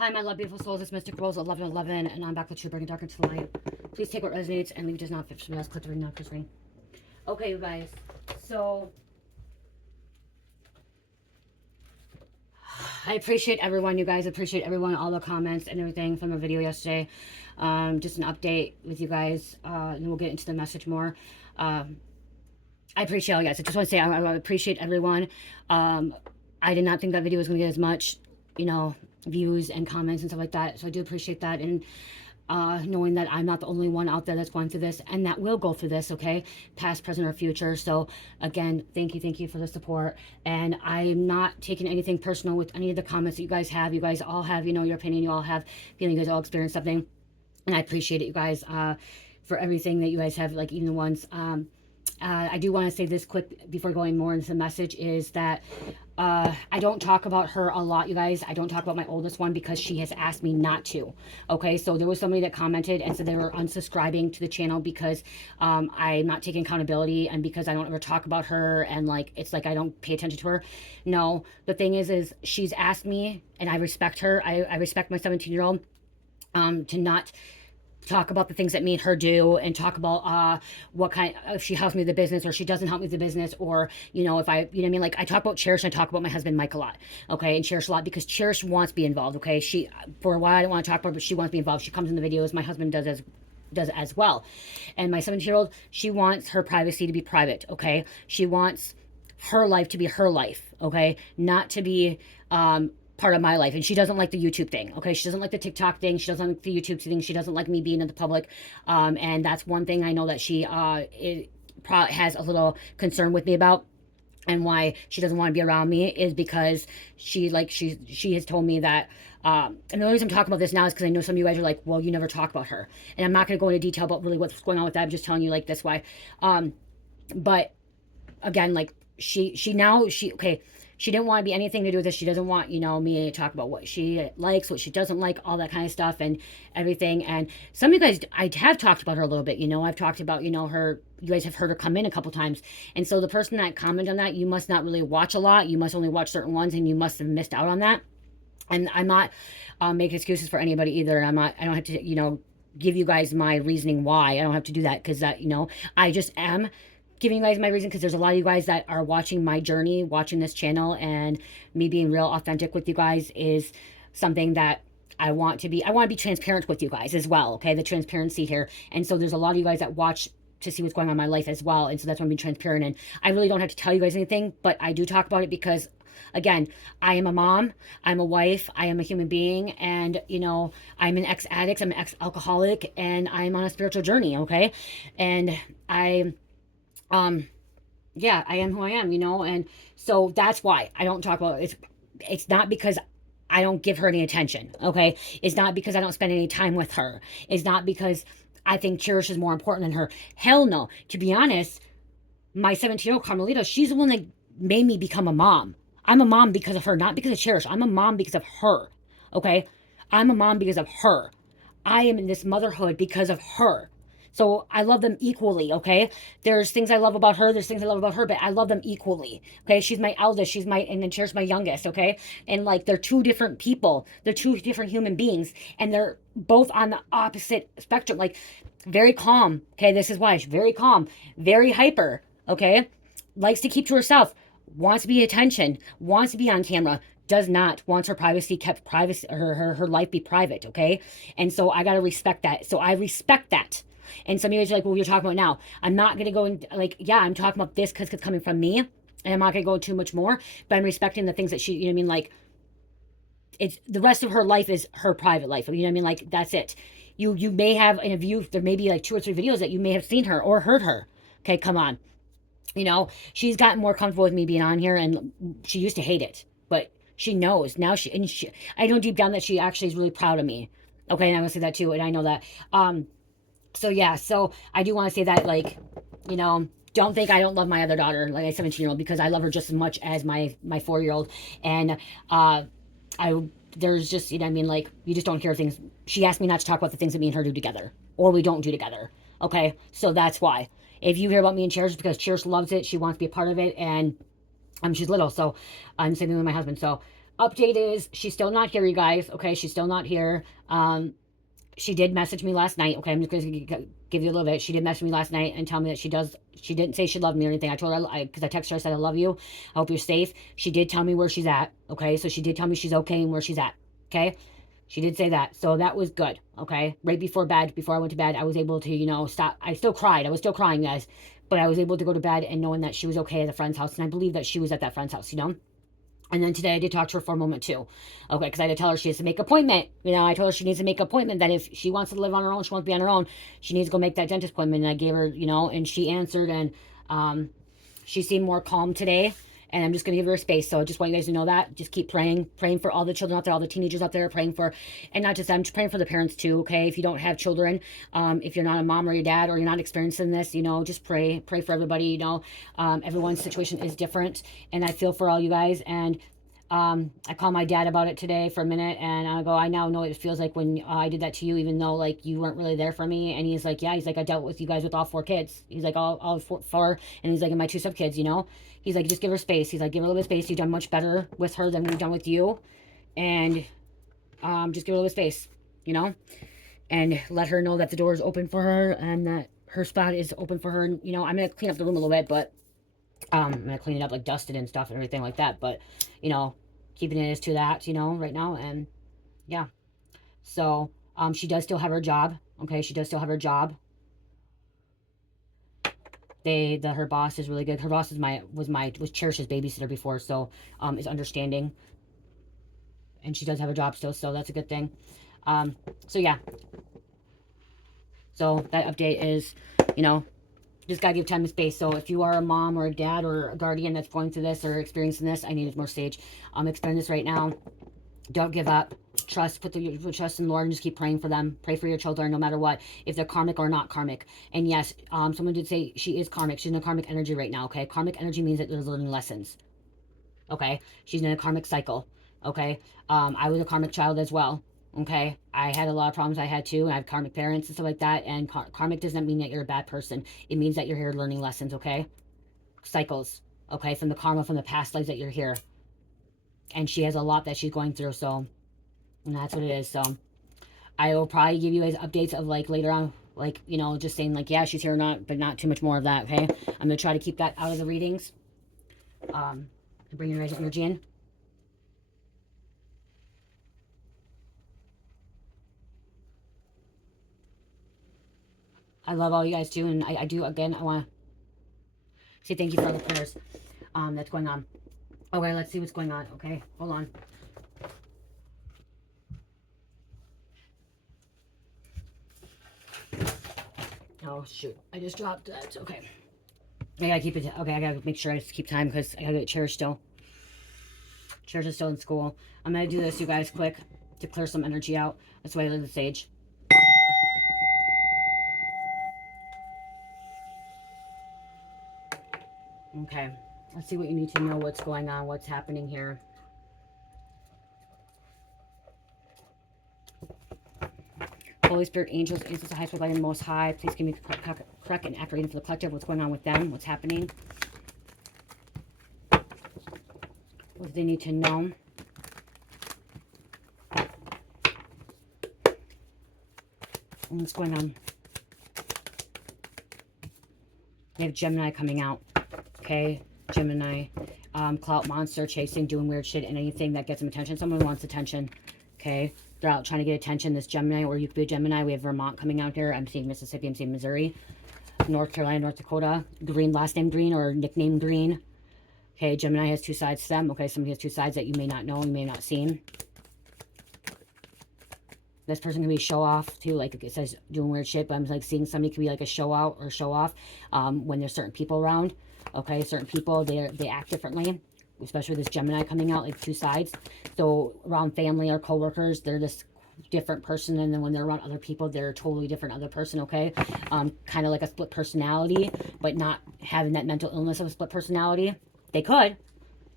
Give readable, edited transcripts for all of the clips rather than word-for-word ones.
Hi, my love, beautiful souls. It's Mystic Rose 1111, and I'm back with you, bringing dark into light. Please take what resonates and leave it does not fit for me. Let's click the ring, not this ring. Okay, you guys. So, I appreciate everyone, you guys. Appreciate everyone, all the comments and everything from the video yesterday. Just an update with you guys, and we'll get into the message more. I appreciate all you guys. I just want to say I appreciate everyone. I did not think that video was going to get as much, views and comments and stuff like that. So I do appreciate that. And knowing that I'm not the only one out there that's going through this and that will go through this, okay? Past, present, or future. So again, thank you for the support. And I'm not taking anything personal with any of the comments that you guys have. You guys all have, your opinion. You all have feeling. You guys all experience something. And I appreciate it, you guys, for everything that you guys have, like even the ones. I do want to say this quick before going more into the message is that I don't talk about her a lot, you guys. I don't talk about my oldest one because she has asked me not to. Okay, so there was somebody that commented and said they were unsubscribing to the channel because I'm not taking accountability and because I don't ever talk about her and like it's like I don't pay attention to her. No, the thing is she's asked me and I respect her. I respect my 17-year-old to not talk about the things that me and her do and talk about what kind, if she helps me with the business or she doesn't help me with the business, or if I, like I talk about Cherish and I talk about my husband Mike a lot, okay, and Cherish a lot because Cherish wants to be involved, okay. She, for a while I don't want to talk about her, but she wants to be involved. She comes in the videos, my husband does as well. And my 17-year-old, she wants her privacy to be private, okay. She wants her life to be her life, okay, not to be part of my life. And she doesn't like the YouTube thing, okay? She doesn't like the TikTok thing. She doesn't like the YouTube thing. She doesn't like me being in the public. And that's one thing I know that she has a little concern with me about. And why she doesn't want to be around me is because she has told me that, and the only reason I'm talking about this now is because I know some of you guys are like, well, you never talk about her. And I'm not going to go into detail about really what's going on with that. I'm just telling you like this why. But again, like she didn't want to be anything to do with this. She doesn't want, me to talk about what she likes, what she doesn't like, all that kind of stuff and everything. And some of you guys, I have talked about her a little bit, I've talked about, her, you guys have heard her come in a couple times. And so the person that commented on that, you must not really watch a lot. You must only watch certain ones and you must have missed out on that. And I'm not making excuses for anybody either. I don't have to, give you guys my reasoning why. I don't have to do that because that, I just am giving you guys my reason because there's a lot of you guys that are watching my journey, watching this channel, and me being real authentic with you guys is something that I want to be transparent with you guys as well, okay? The transparency here. And so there's a lot of you guys that watch to see what's going on in my life as well. And so that's why I'm being transparent. And I really don't have to tell you guys anything, but I do talk about it because, again, I am a mom, I'm a wife, I am a human being, and, I'm an ex-addict, I'm an ex-alcoholic, and I'm on a spiritual journey, okay? And yeah, I am who I am, and so that's why I don't talk about it. It's not because I don't give her any attention, okay? It's not because I don't spend any time with her. It's not because I think Cherish is more important than her. Hell no. To be honest, my 17-year-old Carmelita, she's the one that made me become a mom. I'm a mom because of her, not because of Cherish. I'm a mom because of her, okay? I'm a mom because of her. I am in this motherhood because of her. So I love them equally, okay? There's things I love about her, there's things I love about her, but I love them equally, okay? She's my eldest, and then Cher's my youngest, okay? And like, they're two different people. They're two different human beings, and they're both on the opposite spectrum, like very calm, okay? This is why she's very calm, very hyper, okay? Likes to keep to herself, wants to be attention, wants to be on camera, does not, wants her privacy kept private, her life be private, okay? And so I gotta respect that. So I respect that. And some of you guys are like, well, you're talking about now. I'm not going to go in, like, yeah, I'm talking about this because it's coming from me. And I'm not going to go too much more. But I'm respecting the things that she, like, it's, the rest of her life is her private life. Like, that's it. You may have, in a view, there may be like 2 or 3 videos that you may have seen her or heard her. Okay, come on. She's gotten more comfortable with me being on here, and she used to hate it. But she knows. Now I know deep down that she actually is really proud of me. Okay, and I'm going to say that too, and I know that. So yeah, so I do want to say that, like, don't think I don't love my other daughter, like my 17-year-old, because I love her just as much as my 4-year-old. And there's just, like, you just don't hear things. She asked me not to talk about the things that me and her do together, or we don't do together. Okay, so that's why. If you hear about me and Cherish, because Cherish loves it, she wants to be a part of it, and she's little, so I'm same thing with my husband. So Update is she's still not here, you guys. Okay, she's still not here. She did message me last night. Okay, I'm just going to give you a little bit. She did message me last night and tell me that she didn't say she loved me or anything. I told her, because I texted her, I said, I love you. I hope you're safe. She did tell me where she's at. Okay, so she did tell me she's okay and where she's at. Okay, she did say that. So that was good. Okay, right before bed, before I went to bed, I was able to, stop. I still cried. I was still crying, guys. But I was able to go to bed and knowing that she was okay at a friend's house. And I believe that she was at that friend's house. And then today I did talk to her for a moment too. Okay, because I had to tell her she has to make an appointment. I told her she needs to make an appointment, that if she wants to live on her own, she wants to be on her own, she needs to go make that dentist appointment. And I gave her, and she answered, and she seemed more calm today. And I'm just going to give her space. So I just want you guys to know that. Just keep praying for all the children out there, all the teenagers out there, praying for, and not just them, just praying for the parents too, okay? If you don't have children, if you're not a mom or your dad, or you're not experiencing this, just pray for everybody, everyone's situation is different. And I feel for all you guys. And I called my dad about it today for a minute, and I go, I now know what it feels like when I did that to you, even though like you weren't really there for me. And he's like, yeah, he's like, I dealt with you guys with all 4 kids. He's like, all four, and he's like, and my 2 stepkids. He's like, just give her space. He's like, give her a little bit of space. You've done much better with her than we've done with you, and just give her a little bit of space, and let her know that the door is open for her and that her spot is open for her. And I'm gonna clean up the room a little bit, but I'm gonna clean it up, like dusted and stuff and everything like that, but keeping it as to that, right now. And yeah, so she does still have her job. Okay, she does still have her job. Her boss is really good. Her boss was Cherish's babysitter before, so is understanding, and she does have a job still, so that's a good thing. So yeah, so that update is, just gotta give time and space. So if you are a mom or a dad or a guardian that's going through this or experiencing this, I need more stage. I'm experiencing this right now. Don't give up. Trust, put trust in the Lord, and just keep praying for them. Pray for your children, no matter what, if they're karmic or not karmic. And yes, someone did say she is karmic. She's in a karmic energy right now. Okay, karmic energy means that there's learning lessons. Okay, she's in a karmic cycle. Okay, I was a karmic child as well. Okay, I had a lot of problems. I had too. I have karmic parents and stuff like that. And karmic doesn't mean that you're a bad person. It means that you're here learning lessons. Okay, cycles. Okay, from the karma from the past lives that you're here. And she has a lot that she's going through. So, and that's what it is. So, I will probably give you guys updates of like later on, like just saying like, yeah, she's here or not, but not too much more of that. Okay, I'm gonna try to keep that out of the readings. Bring your guys' energy in. I love all you guys too, and I do, again, I want to say thank you for all the prayers that's going on. Okay, let's see what's going on. Okay, hold on. Oh shoot, I just dropped that. Okay, I gotta keep it. Okay, I gotta make sure I just keep time because I gotta get Cherish still. Cherish is still in school. I'm gonna do this, you guys, quick to clear some energy out. That's why I leave the sage. Okay, let's see what you need to know, what's going on, what's happening here. Holy Spirit, angels, angels, the highest light, and most high, please give me correct and accurate info for the collective. What's going on with them? What's happening? What do they need to know? And what's going on? They have Gemini coming out. Okay, Gemini, Clout monster, chasing, doing weird shit, and anything that gets them attention. Someone wants attention. Okay, they're out trying to get attention. This Gemini, or you could be a Gemini. We have Vermont coming out here. I'm seeing Mississippi. I'm seeing Missouri, North Carolina, North Dakota. Green, last name Green or nickname Green. Okay, Gemini has 2 sides to them. Okay, somebody has 2 sides that you may not know, you may not seen. This person can be show off too, like it says doing weird shit, but I'm like seeing somebody can be like a show out or show off when there's certain people around. Okay, certain people, they act differently, especially with this Gemini coming out, like 2 sides. So around family or coworkers, they're this different person, and then when they're around other people, they're a totally different other person. Okay, kind of like a split personality, but not having that mental illness of a split personality. They could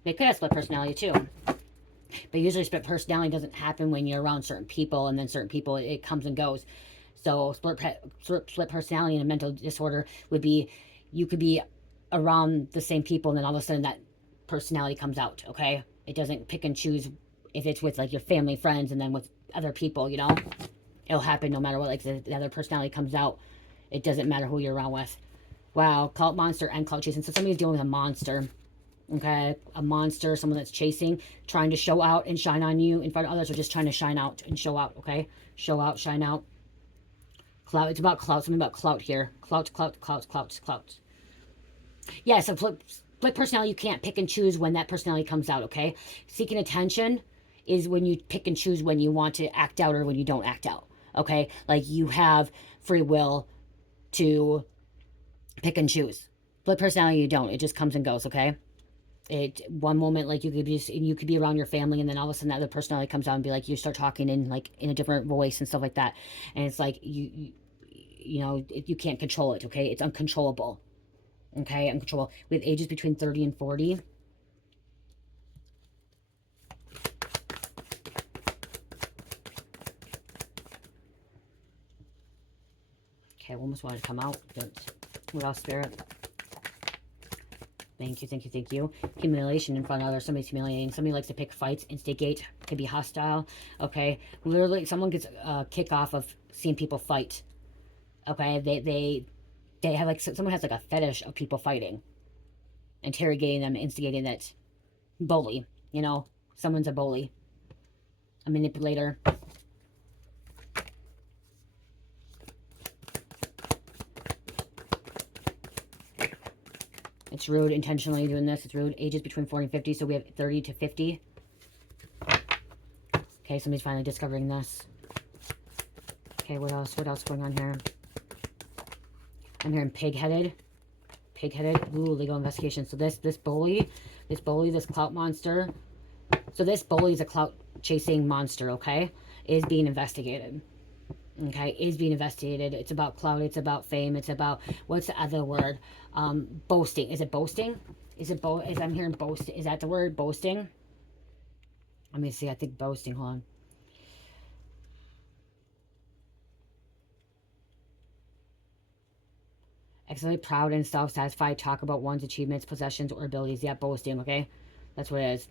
have split personality too. But usually split personality doesn't happen when you're around certain people, and then certain people, it comes and goes. So split personality and a mental disorder would be, you could be around the same people, and then all of a sudden that personality comes out, okay? It doesn't pick and choose if it's with like your family, friends, and then with other people, you know, it'll happen no matter what. Like the other personality comes out, it doesn't matter who you're around with. Wow, cult monster and cult chasing. So somebody's dealing with a monster. Okay, a monster, someone that's chasing, trying to show out and shine on you in front of others, or just trying to shine out and show out. Okay, show out, shine out. Clout. It's about clout. Something about clout here. Clout, clout, clout, clout, clout. Yeah, so split personality, you can't pick and choose when that personality comes out, okay? Seeking attention is when you pick and choose when you want to act out or when you don't act out, okay? Like you have free will to pick and choose. Split personality, you don't. It just comes and goes, okay? It one moment like you could be around your family, and then all of a sudden that other personality comes out and be like, you start talking in like in a different voice and stuff like that, and it's like you know, you can't control it, okay? It's uncontrollable. Okay, uncontrollable. We have ages between 30 and 40. Okay, almost wanted to come out. What else, Spirit? Thank you, thank you, thank you. Humiliation in front of others. Somebody's humiliating. Somebody likes to pick fights, instigate, could be hostile. Okay, literally, someone gets a kick off of seeing people fight. Okay, they have like, someone has like a fetish of people fighting, interrogating them, instigating that. Bully, you know, someone's a bully, a manipulator. It's rude, intentionally doing this. It's rude. Ages between 40 and 50, so we have 30 to 50. Okay, somebody's finally discovering this. Okay, what else? What else going on here? I'm hearing pig-headed. Pig-headed. Ooh, legal investigation. So this bully, this clout monster. So this bully is a clout chasing monster, okay? Is being investigated. Okay, is being investigated. It's about clout, it's about fame, it's about, what's the other word? Boasting. Is it boasting? I'm hearing boasting. Is that the word, boasting? Let me see, I think boasting, hold on. Excellently proud and self-satisfied, talk about one's achievements, possessions, or abilities. Yeah, boasting, okay? That's what it is.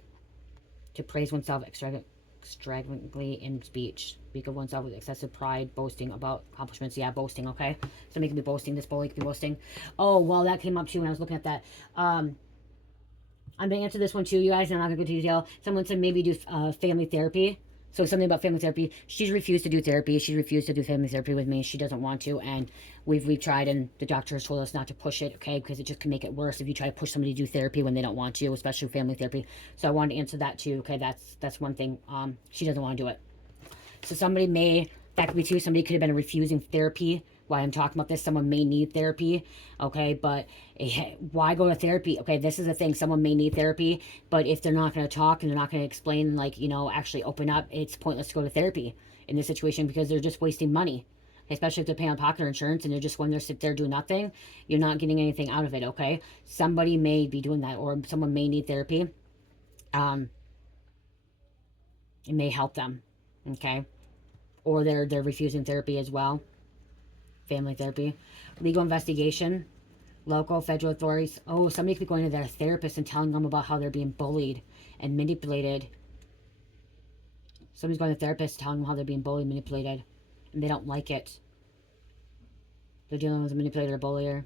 To praise oneself extravagantly in speech. Speak of oneself with excessive pride, boasting about accomplishments. Yeah, boasting, okay? Somebody could be boasting. This bully could be boasting. Oh, well, that came up too when I was looking at that. I'm going to answer this one too, you guys, and I'm not going to go into detail. Someone said maybe do family therapy. So something about family therapy. She's refused to do therapy. She refused to do family therapy with me. She doesn't want to, and we've tried, and the doctor has told us not to push it, okay? Because it just can make it worse if you try to push somebody to do therapy when they don't want to, especially family therapy. So I wanted to answer that too, okay? That's one thing. She doesn't want to do it. So that could be too, somebody could have been refusing therapy. Why I'm talking about this, someone may need therapy, okay, but why go to therapy? Okay, this is the thing, someone may need therapy, but if they're not going to talk and they're not going to explain, like, you know, actually open up, it's pointless to go to therapy in this situation because they're just wasting money, especially if they're paying on pocket insurance and they're just, when they're sit there doing nothing, you're not getting anything out of it, okay? Somebody may be doing that, or someone may need therapy. It may help them, okay? Or they're refusing therapy as well. Family therapy. Legal investigation. Local, federal authorities. Oh, somebody could be going to their therapist and telling them about how they're being bullied and manipulated. Somebody's going to the therapist telling them how they're being bullied and manipulated, and they don't like it. They're dealing with a manipulator or bullier.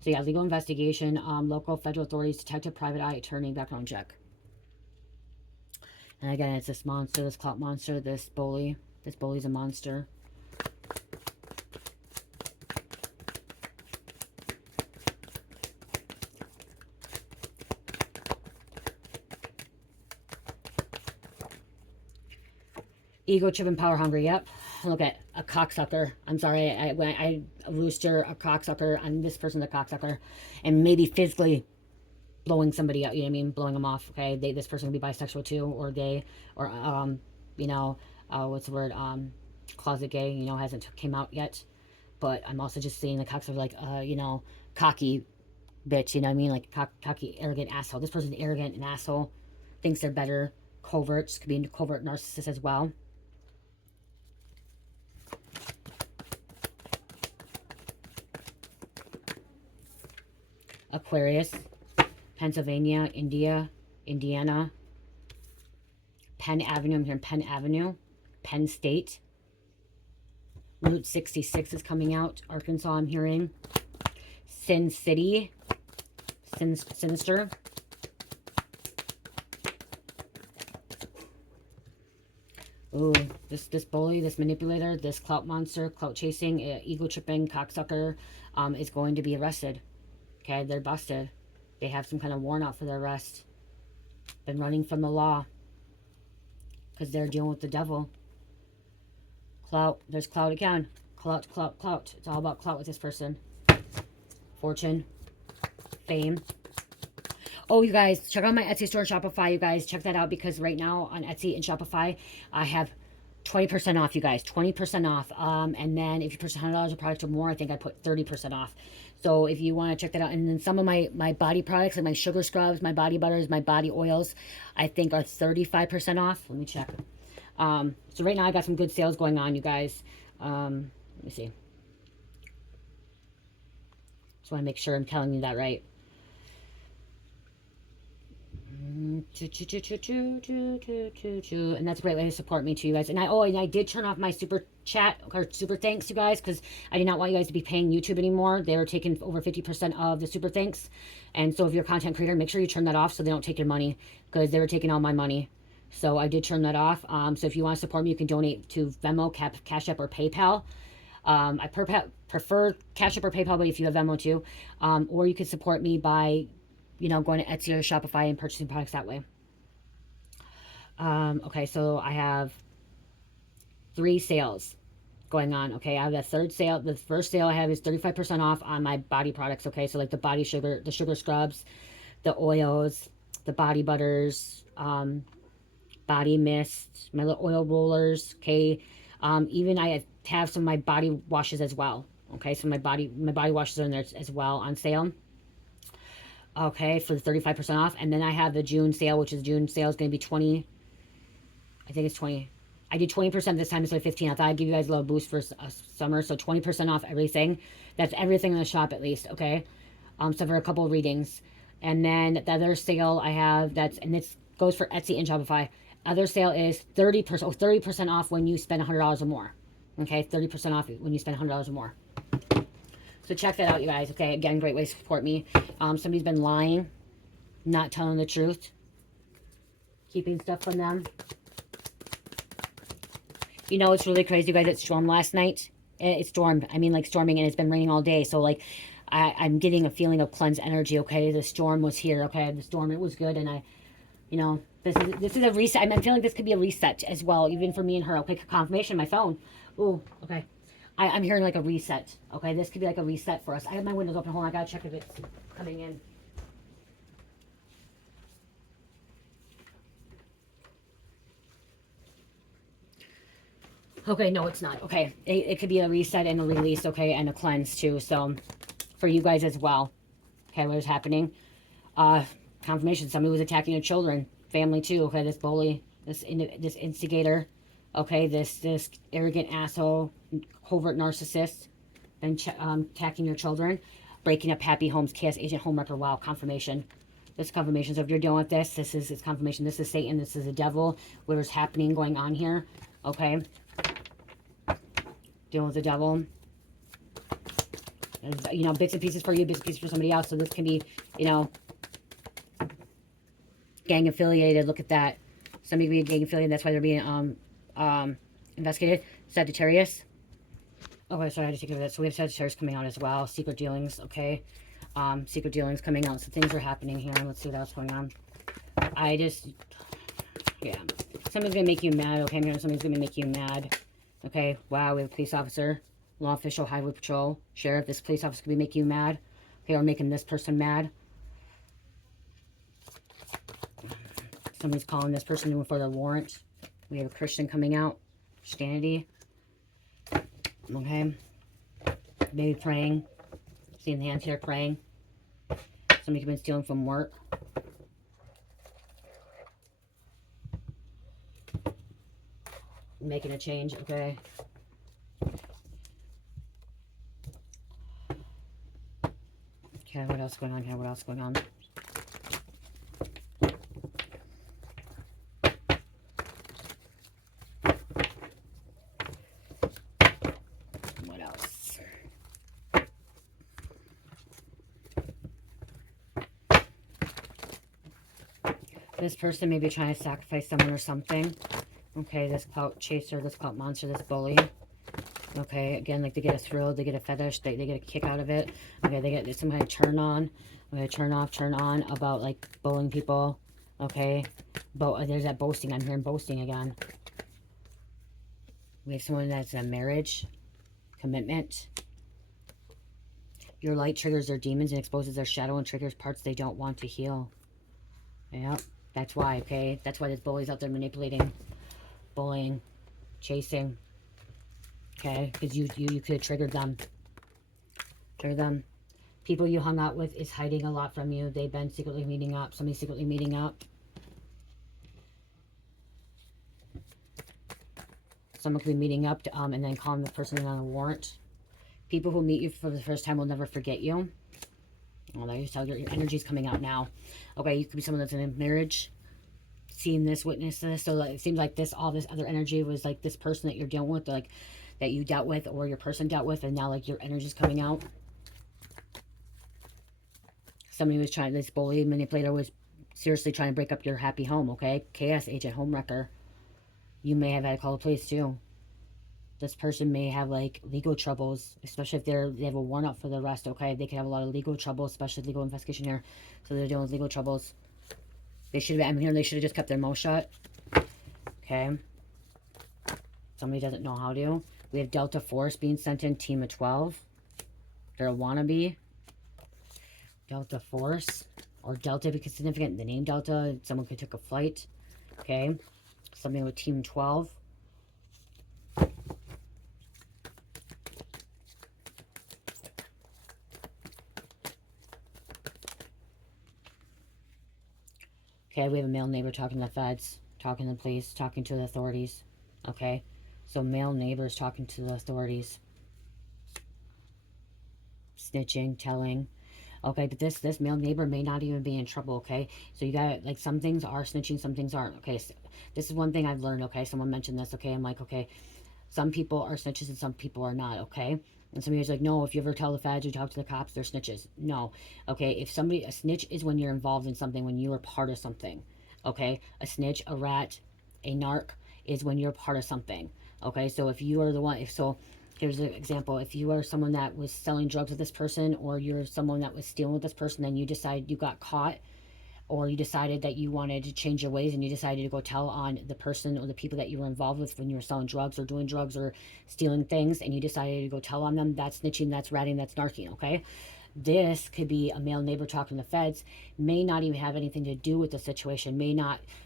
So yeah, legal investigation. Local, federal authorities, detective, private eye, attorney, background check. And again, it's this monster, this clout monster, this bully. This bully's a monster. Ego trip and power hungry. Yep. Look at a cocksucker. I'm sorry. A rooster, a cocksucker. I'm this person's a cocksucker, and maybe physically blowing somebody up. You know what I mean? Blowing them off. Okay. This person could be bisexual too, or you know, what's the word? Closet gay. You know, hasn't came out yet. But I'm also just seeing the cocksucker like, you know, cocky bitch. You know what I mean? Like cocky, arrogant asshole. This person's arrogant and asshole. Thinks they're better. Coverts. Could be a covert narcissist as well. Aquarius, Pennsylvania, Indiana, Penn Avenue. I'm here in Penn Avenue, Penn State. Route 66 is coming out. Arkansas, I'm hearing. Sin City. Sinister. Ooh, this bully, this manipulator, this clout monster, clout chasing, ego tripping, cocksucker, is going to be arrested. Okay, they're busted. They have some kind of warrant out for their arrest. Been running from the law. Because they're dealing with the devil. Clout. There's clout again. Clout, clout, clout. It's all about clout with this person. Fortune. Fame. Oh, you guys, check out my Etsy store and Shopify. You guys, check that out because right now on Etsy and Shopify, I have 20% off, you guys. 20% off. And then if you purchase $100 of product or more, I think I put 30% off. So if you want to check that out. And then some of my body products, like my sugar scrubs, my body butters, my body oils, I think are 35% off. Let me check. So right now I got some good sales going on, you guys. Let me see. Just want to make sure I'm telling you that right. And that's a great way to support me too, you guys. And I did turn off my super chat or super thanks, you guys, because I did not want you guys to be paying YouTube anymore. They were taking over 50% of the super thanks. And so if you're a content creator, make sure you turn that off so they don't take your money, because they were taking all my money. So I did turn that off. So if you want to support me, you can donate to Venmo, Cash App, or PayPal. I prefer Cash App or PayPal, but if you have Venmo too. Or you can support me by, you know, going to Etsy or Shopify and purchasing products that way. Okay, so I have 3 sales going on. Okay, I have that third sale. The first sale I have is 35% off on my body products. Okay, so like the body sugar, the sugar scrubs, the oils, the body butters, body mist, my little oil rollers. Okay, even I have some of my body washes as well. Okay, so my body washes are in there as well on sale. Okay, for 35% off. And then I have the June sale, which is June sale is going to be 20. I think it's 20. I did 20% this time instead of 15. I thought I'd give you guys a little boost for summer. So 20% off everything. That's everything in the shop at least, okay? So for a couple of readings. And then the other sale I have, and this goes for Etsy and Shopify. Other sale is 30% off when you spend $100 or more. Okay, 30% off when you spend $100 or more. So check that out, you guys. Okay, again, great way to support me. Somebody's been lying, not telling the truth, keeping stuff from them. You know, it's really crazy, you guys. It stormed last night. It stormed. I mean, like storming, and it's been raining all day. So, like, I'm getting a feeling of cleansed energy. Okay, the storm was here. Okay, the storm, it was good, and you know, this is a reset. I'm feeling this could be a reset as well, even for me and her. Okay, confirmation, my phone. Ooh, okay. I'm hearing like a reset. Okay, this could be like a reset for us. I have my windows open. Hold on, I gotta check if it's coming in. Okay, no, it's not. Okay, it could be a reset and a release, okay, and a cleanse too. So, for you guys as well. Okay, what is happening? Confirmation, somebody was attacking your children. Family too, okay, this bully, this instigator, okay, this arrogant asshole, covert narcissist, been attacking your children, breaking up happy homes, chaos agent, homewrecker. Wow, confirmation. This confirmation. So if you're dealing with this, this is confirmation. This is Satan. This is the devil. Whatever's happening, going on here. Okay. Dealing with the devil. And, you know, bits and pieces for you, bits and pieces for somebody else. So this can be, you know, gang affiliated. Look at that. Somebody can be gang affiliated. That's why they're being investigated. Sagittarius. Okay, so I had to take care of that. So we have Sagittarius coming out as well. Secret dealings, okay. Secret dealings coming out. So things are happening here. Let's see what else going on. Yeah. Somebody's going to make you mad, okay? I'm hearing somebody's going to make you mad. Okay, wow, we have a police officer, law official, highway patrol, sheriff. This police officer could be making you mad. Okay, or making this person mad. Somebody's calling this person for their warrant. We have a Christian coming out. Christianity. Okay. Maybe praying. Seeing the hands here praying. Somebody could be stealing from work. Making a change, okay. Okay, what else going on here? What else going on? This person may be trying to sacrifice someone or something. Okay, this clout chaser, this clout monster, this bully. Okay, again, like they get a thrill, they get a fetish, they get a kick out of it. Okay, they get some kind of turn on. Okay, turn off, turn on about like bullying people. Okay, there's that boasting. I'm hearing boasting again. We have someone that's in a marriage, commitment. Your light triggers their demons and exposes their shadow and triggers parts they don't want to heal. Yep, that's why, okay? That's why there's bullies out there manipulating, bullying, chasing. Okay, because you could have triggered them. Trigger them. People you hung out with is hiding a lot from you. They've been secretly meeting up. Somebody's secretly meeting up. Someone could be meeting up to, and then calling the person in on a warrant. People who meet you for the first time will never forget you. Well, I just tell you, your energy's coming out now. Okay, you could be someone that's in a marriage, seeing this, witness this. So it seems like this, all this other energy was like this person that you're dealing with, like that you dealt with or your person dealt with, and now like your energy's coming out. Somebody was trying, this bully manipulator was seriously trying to break up your happy home, okay? Chaos agent, home wrecker. You may have had to call the police too. This person may have like legal troubles, especially if they have a warrant out for the arrest, okay? They could have a lot of legal trouble, especially legal investigation here. So they're dealing with legal troubles. They should have, I'm hearing they should have just kept their mouth shut. Okay. Somebody doesn't know how to. We have Delta Force being sent in, team of 12. They're a wannabe. Delta Force. Or Delta because significant. The name Delta, someone could take a flight. Okay. Something with team 12. Okay, we have a male neighbor talking to the feds, talking to the police, talking to the authorities. Okay, so male neighbors talking to the authorities. Snitching, telling. Okay, but this male neighbor may not even be in trouble, okay? So you got, like, some things are snitching, some things aren't, okay? So this is one thing I've learned, okay? Someone mentioned this, okay? I'm like, okay, some people are snitches and some people are not, okay? And some of you are like, no, if you ever tell the feds, you talk to the cops, they're snitches. No, okay? If somebody, a snitch is when you're involved in something, when you are part of something, okay? A snitch, a rat, a narc is when you're part of something, okay? So if you are the one, here's an example. If you are someone that was selling drugs with this person, or you're someone that was stealing with this person, then you decide you got caught, or you decided that you wanted to change your ways and you decided to go tell on the person or the people that you were involved with when you were selling drugs or doing drugs or stealing things, and you decided to go tell on them, that's snitching, that's ratting, that's narking, okay? This could be a male neighbor talking to the feds, may not even have anything to do with the situation,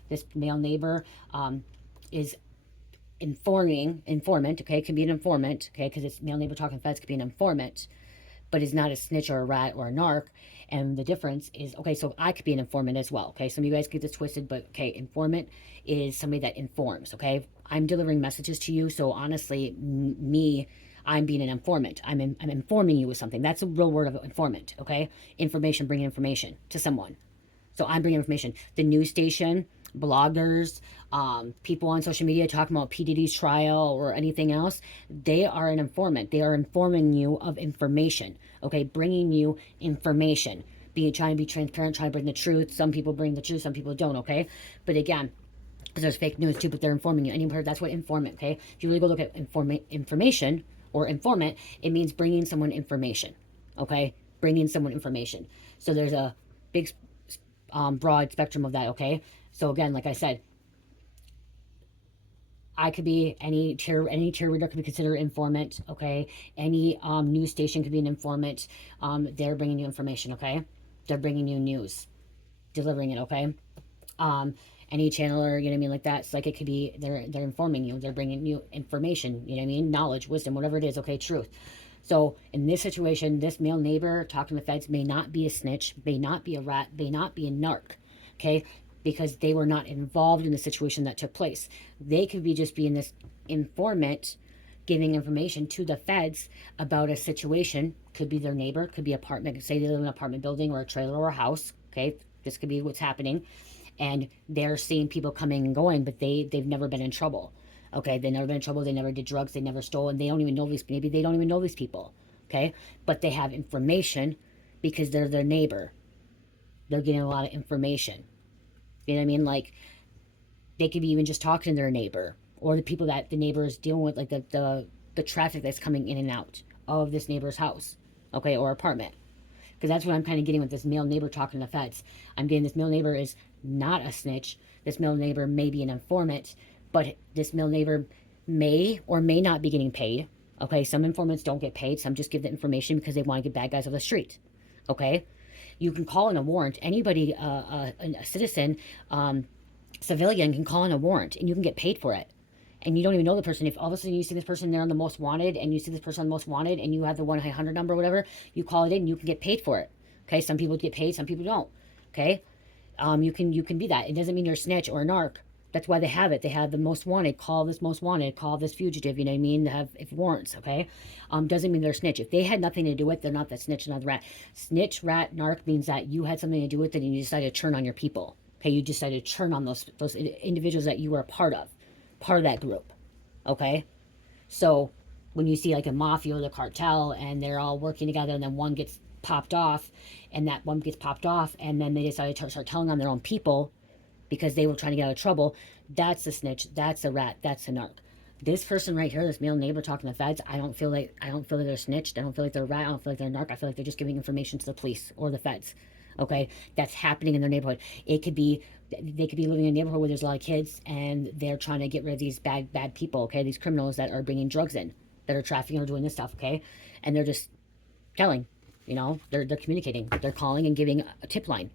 this male neighbor is informant, okay? It could be an informant, okay? Because it's male neighbor talking to feds, could be an informant, but is not a snitch or a rat or a narc. And the difference is, okay, so I could be an informant as well, okay? Some of you guys get this twisted, but okay, informant is somebody that informs, okay? I'm delivering messages to you, so honestly, I'm being an informant. I'm informing you with something. That's a real word of informant, okay? Information, bringing information to someone. So I'm bringing information. The news station, bloggers, people on social media talking about P. Diddy's trial or anything else, they are an informant. They are informing you of information, okay? Bringing you information. Trying to be transparent, trying to bring the truth. Some people bring the truth, some people don't, okay? But again, because there's fake news too, but they're informing you. And that's what informant, okay? If you really go look at information or informant, it means bringing someone information, okay? Bringing someone information. So there's a big broad spectrum of that, okay? So again, like I said, I could be any tier reader could be considered informant, okay? Any news station could be an informant. They're bringing you information, okay? They're bringing you news, delivering it, okay? Any channeler, you know what I mean, like that. It's like it could be they're informing you, they're bringing you information, you know what I mean, knowledge, wisdom, whatever it is, okay, truth. So in this situation, this male neighbor talking to the feds may not be a snitch, may not be a rat, may not be a narc, okay? Because they were not involved in the situation that took place. They could be just being this informant giving information to the feds about a situation. Could be their neighbor, could be apartment, say they live in an apartment building or a trailer or a house, okay? This could be what's happening. And they're seeing people coming and going, but they've never been in trouble. Okay, they've never been in trouble, they never did drugs, they never stole, and they don't even know maybe they don't even know these people, okay? But they have information because they're their neighbor. They're getting a lot of information. You know what I mean? Like, they could be even just talking to their neighbor, or the people that the neighbor is dealing with, like the traffic that's coming in and out of this neighbor's house, okay, or apartment. Because that's what I'm kind of getting with this male neighbor talking to the feds. I'm getting this male neighbor is not a snitch. This male neighbor may be an informant, but this male neighbor may or may not be getting paid. Okay, some informants don't get paid. Some just give the information because they want to get bad guys off the street. Okay, you can call in a warrant. Anybody, a citizen, civilian can call in a warrant, and you can get paid for it. And you don't even know the person. If all of a sudden you see this person there on the most wanted, and you see this person on the most wanted, and you have the 1-800 number or whatever, you call it in, and you can get paid for it. Okay, some people get paid, some people don't. Okay, you can be that. It doesn't mean you're a snitch or a narc. That's why they have it. They have the most wanted. Call this most wanted. Call this fugitive. You know what I mean? They have if warrants. Okay, doesn't mean they're a snitch. If they had nothing to do with it, they're not the snitch, not the rat. Snitch, rat, narc means that you had something to do with it, and you decided to turn on your people. Okay, you decided to turn on those individuals that you were a part of that group. Okay, so when you see like a mafia or the cartel and they're all working together, and then one gets popped off, and that one gets popped off, and then they decide to start telling on their own people because they were trying to get out of trouble, that's a snitch, that's a rat, that's a narc. This person right here, this male neighbor talking to the feds, I don't feel like they're snitched. I don't feel like they're a rat. I don't feel like they're a narc. I feel like they're just giving information to the police or the feds. Okay, that's happening in their neighborhood. It could be they could be living in a neighborhood where there's a lot of kids, and they're trying to get rid of these bad people. Okay, these criminals that are bringing drugs in, that are trafficking or doing this stuff. Okay, and they're just telling, you know, they're communicating, they're calling and giving a tip line,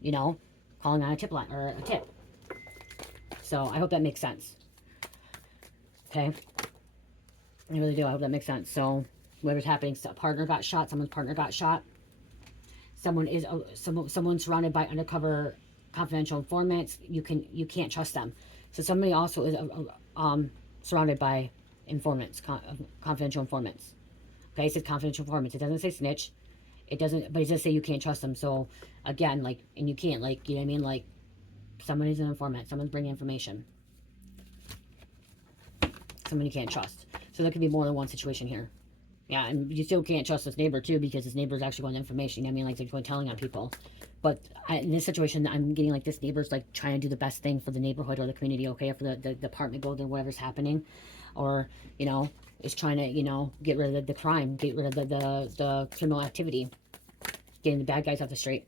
you know, calling on a tip line or a tip. So I hope that makes sense. Okay, I really do. I hope that makes sense. So whatever's happening, a partner got shot. Someone's partner got shot. Someone's surrounded by undercover confidential informants. You can't trust them. So somebody also is surrounded by informants, confidential informants. Okay, it says confidential informants. It doesn't say snitch. It doesn't, but it does say you can't trust them. So again, like, and you can't, like, you know what I mean? Like, somebody's an informant. Someone's bringing information. Someone you can't trust. So there could be more than one situation here. Yeah, and you still can't trust this neighbor, too, because this neighbor's actually going to information. You know what I mean? Like, they're going telling on people. But in this situation, I'm getting, like, this neighbor's, like, trying to do the best thing for the neighborhood or the community, okay? Or for the apartment building, whatever's happening. Or, you know, is trying to, you know, get rid of the crime. Get rid of the criminal activity. Getting the bad guys off the street.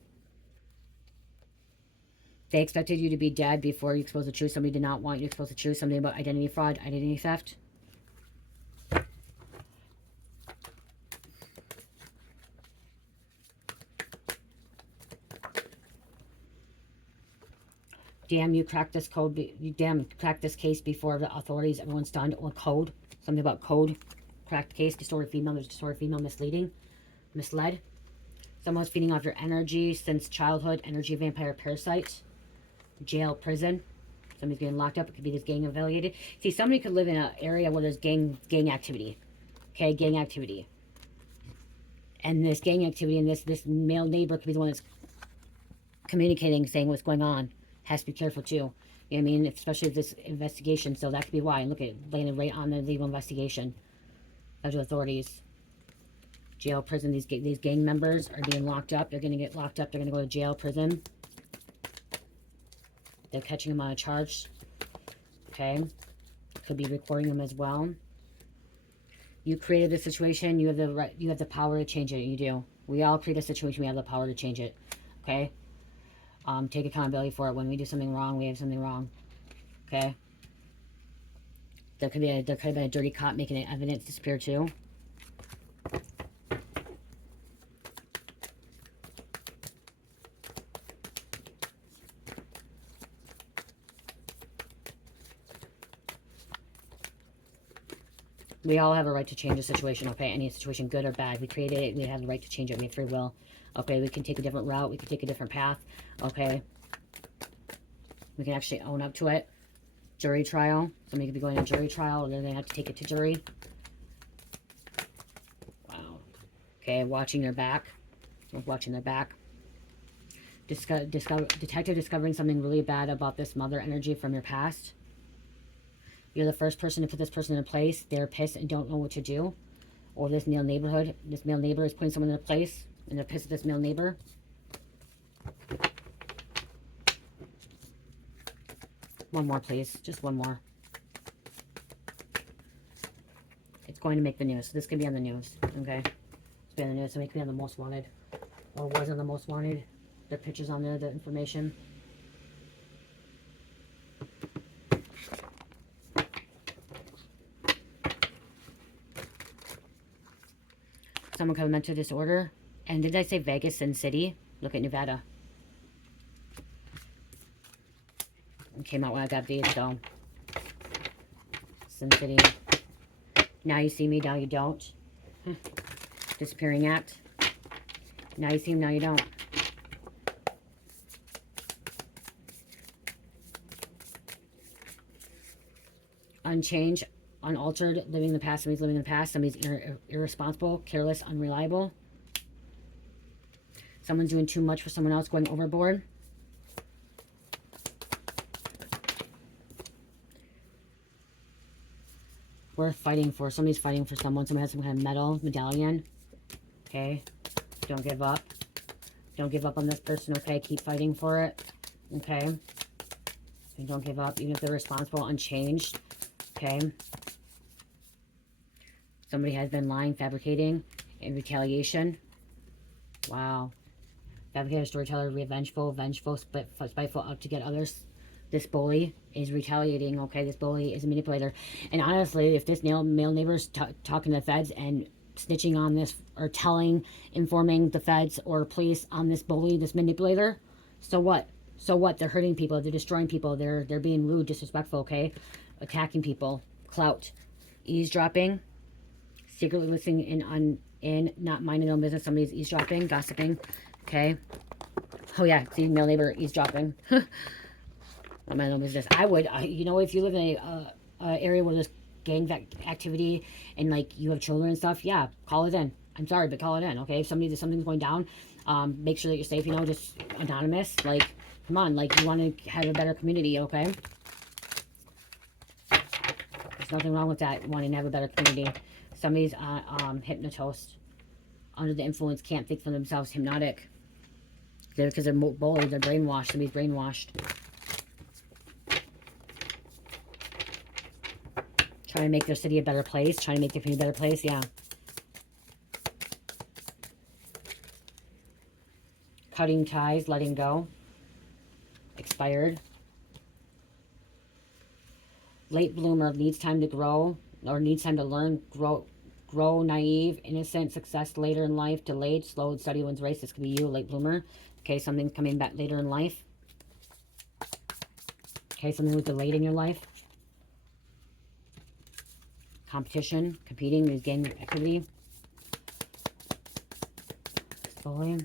They expected you to be dead before you exposed the truth. Somebody did not want you to expose the truth. Something about identity fraud, identity theft. Damn, you cracked this code. You damn cracked this case before the authorities. Everyone's done. Or code. Something about code. Cracked case. Distorted female. There's distorted female. Misleading. Misled. Someone's feeding off your energy since childhood. Energy vampire parasite. Jail, prison. Somebody's getting locked up. It could be this gang affiliated. See, somebody could live in an area where there's gang activity. Okay, gang activity. And this gang activity and this male neighbor could be the one that's communicating, saying what's going on. Has to be careful too. You know what I mean? Especially this investigation. So that could be why. And look at it, landed right on the legal investigation. Federal authorities. Jail, prison. These gang members are being locked up. They're going to get locked up. They're going to go to jail, prison. They're catching them on a charge. Okay. Could be recording them as well. You created the situation. You have the right. You have the power to change it. You do. We all create a situation. We have the power to change it. Okay. Take accountability for it. When we do something wrong, we have something wrong. Okay. There could have been a dirty cop making evidence disappear too. We all have a right to change a situation, okay? Any situation, good or bad. We created it, we have the right to change it. We have free will. Okay, we can take a different route. We can take a different path. Okay. We can actually own up to it. Jury trial. Somebody could be going to jury trial, or they're going to have to take it to jury. Wow. Okay, watching their back. Watching their back. Detective discovering something really bad about this mother energy from your past. You're the first person to put this person in place. They're pissed and don't know what to do. Or this male neighborhood. This male neighbor is putting someone in a place, and they're pissed at this male neighbor. one more, please. Just one more. It's going to make the news. This can be on the news, okay? It's be on the news. So it can be on the most wanted. Or was on the most wanted. The pictures on there, the information. Someone could have mental disorder. And did I say Vegas, Sin City? Look at Nevada. It came out when I got these, so. Sin City. Now you see me, now you don't. Disappearing act. Now you see him, now you don't. Unchanged, unaltered, living in the past. Somebody's living in the past. Somebody's irresponsible, careless, unreliable. Someone's doing too much for someone else, going overboard. We're fighting for, somebody's fighting for someone. Someone has some kind of medallion. Okay. Don't give up. Don't give up on this person, okay? Keep fighting for it. Okay. And don't give up, even if they're responsible, unchanged. Okay. Somebody has been lying, fabricating, in retaliation. Wow. Fabricator, storyteller, revengeful, vengeful, spiteful, out to get others. This bully is retaliating, okay? This bully is a manipulator. And honestly, if this male neighbor is talking to the feds and snitching on this, or informing the feds or police on this bully, this manipulator, so what? So what? They're hurting people. They're destroying people. They're being rude, disrespectful, okay? Attacking people. Clout. Eavesdropping. Secretly listening in, not minding their own business. Somebody's eavesdropping, gossiping, okay? Oh yeah, see, male neighbor eavesdropping. Not minding their own business. I would, you know, if you live in a area where there's gang activity and like you have children and stuff, yeah, call it in. I'm sorry, but call it in, okay? If something's going down, make sure that you're safe, you know, just anonymous. Like, come on, like, you want to have a better community, okay? There's nothing wrong with that, wanting to have a better community. Somebody's hypnotized, under the influence, can't think for themselves, hypnotic. Because they're bullied, they're brainwashed. Somebody's brainwashed. Trying to make their city a better place, trying to make their community a better place, yeah. Cutting ties, letting go. Expired. Late bloomer, needs time to grow, or needs time to learn, grow, naive, innocent, success later in life, delayed, slow, steady wins race. This could be you, late bloomer. Okay, something's coming back later in life. Okay, something was delayed in your life. Competition, competing, is gang activity. Slowly.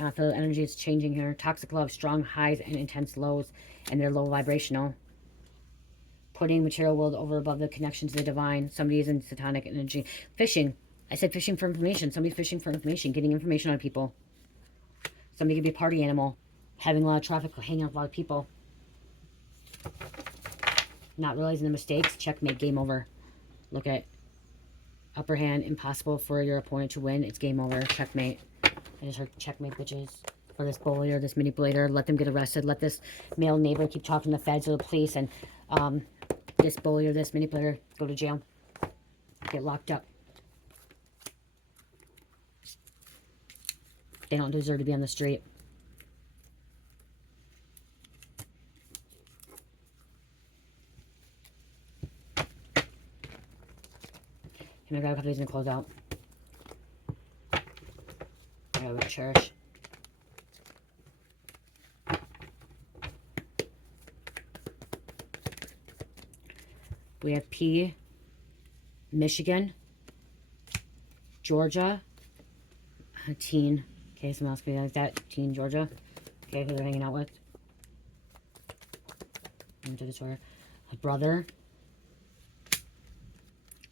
I feel the energy is changing here. Toxic love, strong highs and intense lows, and they're low vibrational. Putting material world over above the connection to the divine. Somebody is in satanic energy. Fishing. I said fishing for information. Somebody's fishing for information, getting information on people. Somebody could be a party animal, having a lot of traffic, hanging out with a lot of people. Not realizing the mistakes. Checkmate, game over. Look at upper hand, impossible for your opponent to win. It's game over. Checkmate. I just heard checkmate, bitches. For this bully or this manipulator. Let them get arrested. Let this male neighbor keep talking to the feds or the police. And this bully or this manipulator go to jail. Get locked up. They don't deserve to be on the street. I'm gonna grab a couple of these and close out. I gotta go to church. We have P, Michigan, Georgia, teen. Okay, someone else could be like that. Teen, Georgia. Okay, who they're hanging out with. Into the store. A brother.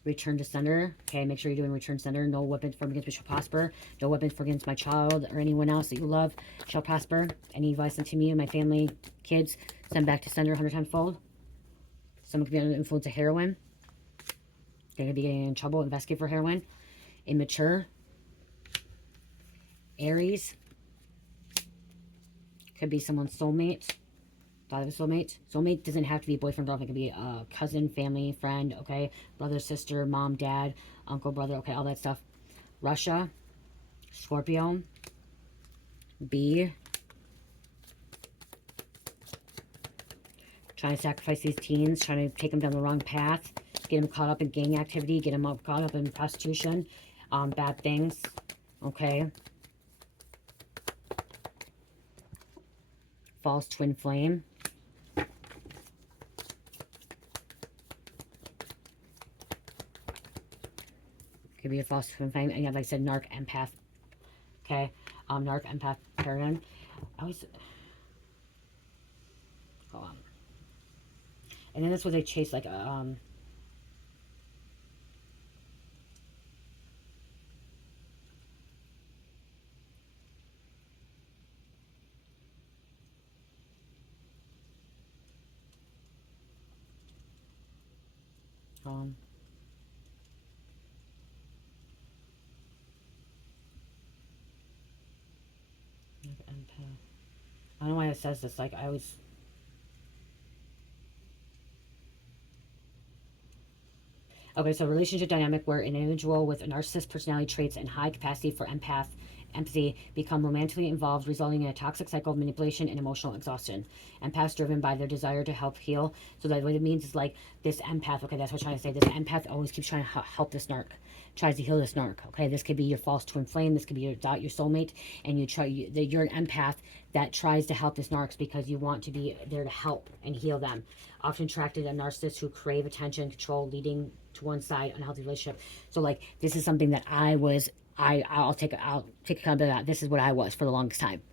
Return to sender. Okay, make sure you're doing return sender. No weapon formed against me shall prosper. No weapon formed against my child or anyone else that you love shall prosper. Any advice sent to me and my family, kids, send back to sender 100 times fold. Someone could be under the influence of heroin. They're going to be getting in trouble. Investigate for heroin. Immature. Aries. Could be someone's soulmate. Thought of a soulmate. Soulmate doesn't have to be boyfriend, girlfriend. It could be a cousin, family, friend, okay? Brother, sister, mom, dad, uncle, brother, okay? All that stuff. Russia, Scorpio, B. Trying to sacrifice these teens, trying to take them down the wrong path, get them caught up in gang activity, get them caught up in prostitution, bad things, okay? False twin flame. Could be a false twin flame. And yeah, like I said, narc, empath. Okay? Narc, empath, paragon. I was... Hold on. And then that's what they chase, like, empath. I don't know why it says this. Like, I was... Okay, so relationship dynamic where an individual with a narcissist personality traits and high capacity for empathy become romantically involved, resulting in a toxic cycle of manipulation and emotional exhaustion. Empaths driven by their desire to help heal. So that what it means is like this empath, okay, that's what I'm trying to say. This empath always keeps trying to help this narc, tries to heal this narc, okay? This could be your false twin flame, this could be your soulmate, and you're an empath that tries to help this narcs because you want to be there to help and heal them. Often attracted to narcissists who crave attention, control, leading to one side, unhealthy relationship. So like this is something that I'll take accountability of that. This is what I was for the longest time.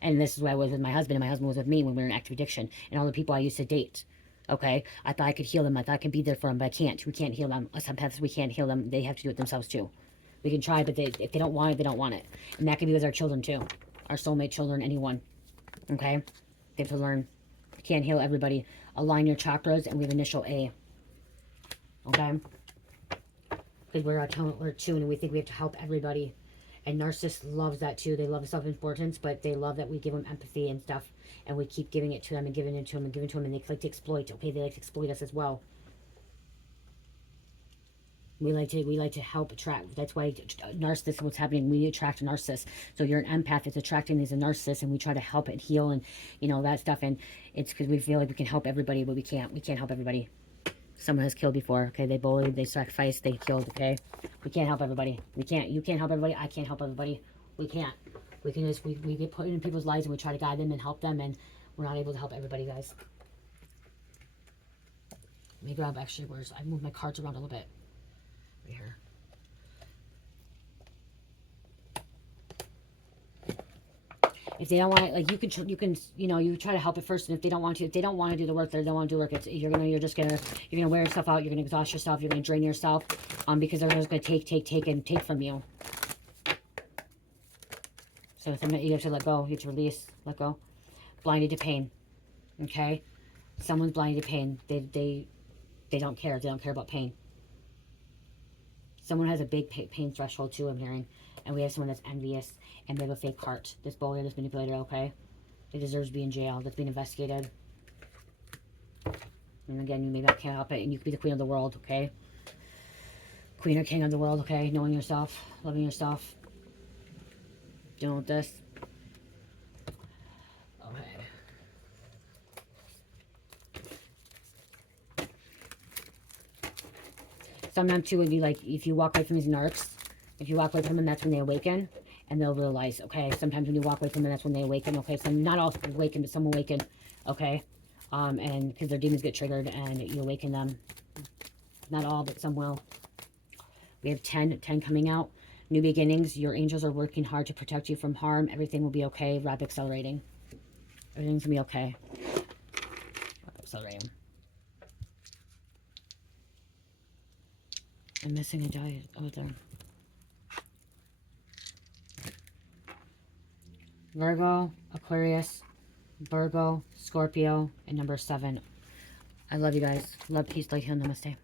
And this is what I was with my husband, and my husband was with me when we were in active addiction, and all the people I used to date. Okay? I thought I could heal them. I thought I could be there for them, but I can't. We can't heal them. Us empaths, we can't heal them. They have to do it themselves too. We can try, but if they don't want it, they don't want it. And that could be with our children too. Our soulmate children, anyone. Okay? They have to learn. You can't heal everybody. Align your chakras, and we have initial A. Okay? Because we're attuned, and we think we have to help everybody. And narcissist loves that too. They love self-importance, but they love that we give them empathy and stuff, and we keep giving it to them and giving it to them and giving it to them, and they like to exploit. Okay, they like to exploit us as well. We like to help attract. That's why narcissists, what's happening, we attract a narcissist. So you're an empath that's attracting these narcissists, and we try to help it heal and that stuff. And it's because we feel like we can help everybody, but we can't. We can't help everybody. Someone has killed before, okay? They bullied, they sacrificed, they killed, okay? We can't help everybody. We can't. You can't help everybody. I can't help everybody. We can't. We can just, we get put in people's lives, and we try to guide them and help them, and we're not able to help everybody, guys. Let me grab, actually, I moved my cards around a little bit. Right here. If they don't want it, like you can, you try to help it first, and if they don't want to do the work, they don't want to do the work. You're gonna wear yourself out. You're gonna exhaust yourself. You're gonna drain yourself, because they're just gonna take from you. So you have to let go. You have to release, let go. Blinded to pain. Okay, someone's blinded to pain. They don't care. They don't care about pain. Someone has a big pain threshold too, I'm hearing. And we have someone that's envious, and they have a fake heart. This bully, this manipulator, okay? They deserve to be in jail. That's being investigated. And again, you maybe can't help it, and you could be the queen of the world, okay? Queen or king of the world, okay? Knowing yourself, loving yourself. Dealing with this. Okay. Sometimes too, would be like, if you walk away from these narcs, if you walk away from them, that's when they awaken, and they'll realize, okay? Sometimes when you walk away from them, that's when they awaken, okay? Some, not all awaken, but some awaken, okay? And because their demons get triggered, and you awaken them. Not all, but some will. We have 10 coming out. New beginnings. Your angels are working hard to protect you from harm. Everything will be okay. Rapid accelerating. Everything's going to be okay. Rapid accelerating. I'm missing a die. Oh, there. Virgo, Aquarius, Virgo, Scorpio, and number 7. I love you guys. Love, peace, light, heal, namaste.